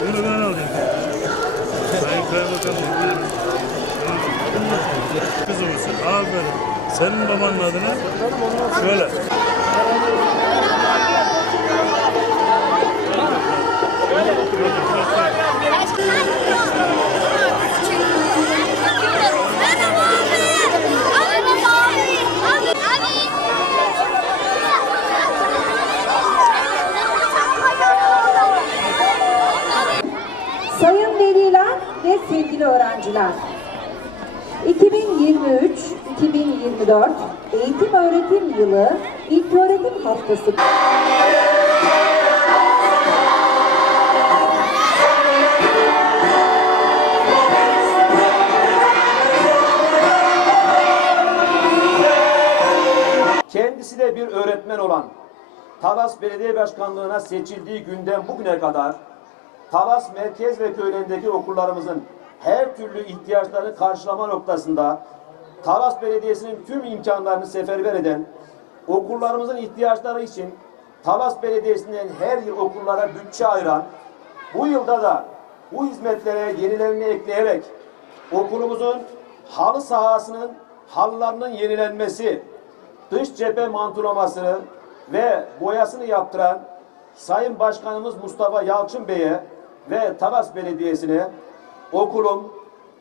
Bunu ben alayım. Sayın Kaymakam buyurun. Kızımızsın. Aferin. Senin babanın adına şöyle. Sevgili öğrenciler. 2023-2024 eğitim öğretim yılı ilköğretim haftası Kendisi de bir öğretmen olan Talas Belediye Başkanlığı'na seçildiği günden bugüne kadar Talas merkez ve köylerindeki okullarımızın her türlü ihtiyaçlarını karşılama noktasında Talas Belediyesi'nin tüm imkanlarını seferber eden okullarımızın ihtiyaçları için Talas Belediyesi'nden her yıl okullara bütçe ayıran bu yılda da bu hizmetlere yenilerini ekleyerek okulumuzun halı sahasının halılarının yenilenmesi, dış cephe mantulamasını ve boyasını yaptıran Sayın Başkanımız Mustafa Yalçın Bey'e ve Talas Belediyesi'ne okulum,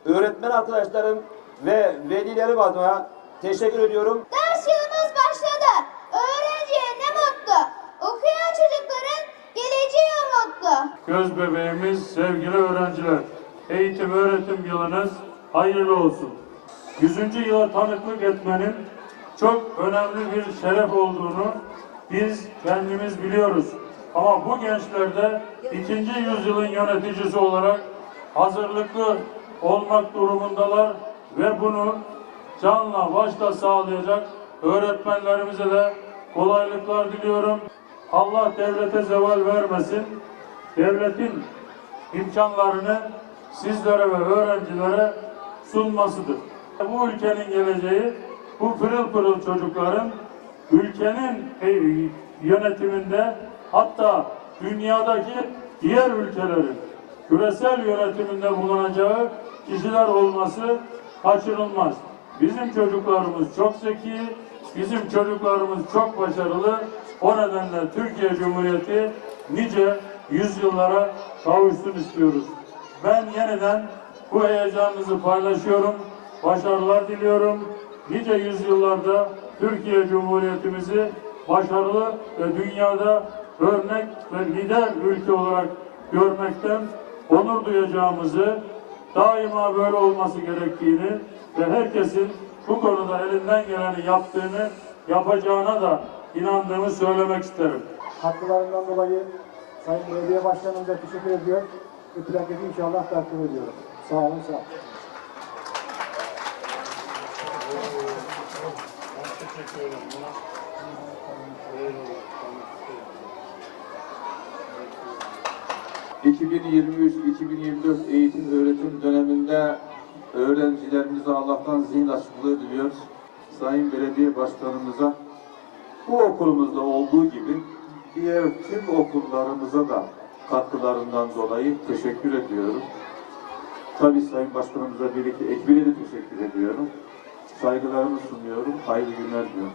öğretmen arkadaşlarım ve velilerim adına teşekkür ediyorum. Ders yılımız başladı. Öğrenciye ne mutlu. Okuyan çocukların geleceği umutlu. Göz bebeğimiz sevgili öğrenciler. Eğitim öğretim yılınız hayırlı olsun. 100. yıla tanıklık etmenin çok önemli bir şeref olduğunu biz kendimiz biliyoruz. Ama bu gençlerde ikinci yüzyılın yöneticisi olarak hazırlıklı olmak durumundalar ve bunu canla başla sağlayacak öğretmenlerimize de kolaylıklar diliyorum. Allah devlete zeval vermesin. Devletin imkanlarını sizlere ve öğrencilere sunmasıdır. Bu ülkenin geleceği bu pırıl pırıl çocukların ülkenin yönetiminde hatta dünyadaki diğer ülkelerin küresel yönetiminde bulunacağı kişiler olması kaçınılmaz. Bizim çocuklarımız çok zeki, bizim çocuklarımız çok başarılı. O nedenle Türkiye Cumhuriyeti nice yüzyıllara kavuşsun istiyoruz. Ben yeniden bu heyecanınızı paylaşıyorum. Başarılar diliyorum. Nice yüzyıllarda Türkiye Cumhuriyetimizi başarılı ve dünyada örnek ve lider ülke olarak görmekten onur duyacağımızı, daima böyle olması gerektiğini ve herkesin bu konuda elinden geleni yaptığını yapacağına da inandığımı söylemek isterim. katkılarından dolayı Sayın Belediye Başkanımıza teşekkür ediyor. Ve plaketi inşallah takdim ediyorum. Sağ olun, sağ olun. Evet. 2023-2024 eğitim öğretim döneminde öğrencilerimize Allah'tan zihin açıklığı diliyoruz. Sayın Belediye Başkanımıza bu okulumuzda olduğu gibi diğer tüm okullarımıza da katkılarından dolayı teşekkür ediyorum. Tabii Sayın Başkanımıza birlikte ekibine de teşekkür ediyorum. Saygılarımı sunuyorum. Hayırlı günler diliyorum.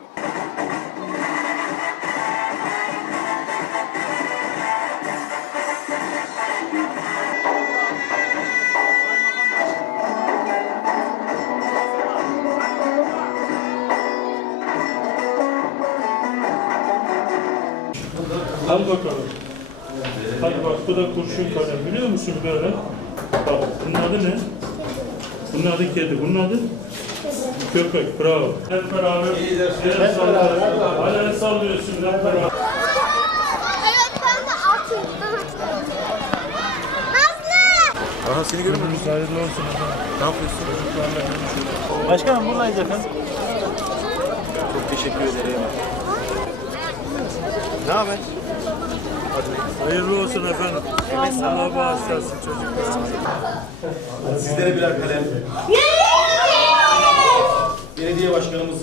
Al bakalım. Hadi bak bu da kurşun kalem biliyor musun böyle? Bak bunun adı ne? Bunun adı kedi. Bunun adı? Köpek. Bravo. Hep beraber sallıyorsun. Hadi el sallıyorsun hep beraber. Evet ben de atım. Nazlı! Aha seni görmedim. Hayırlı olsun. Ne yapıyorsun? Başkanım buradayız efendim. Çok teşekkür ederim. Ne haber? Hayırlı olsun efendim. Allah bağışlasın çocuklar. Sizlere birer kalem. Belediye başkanımız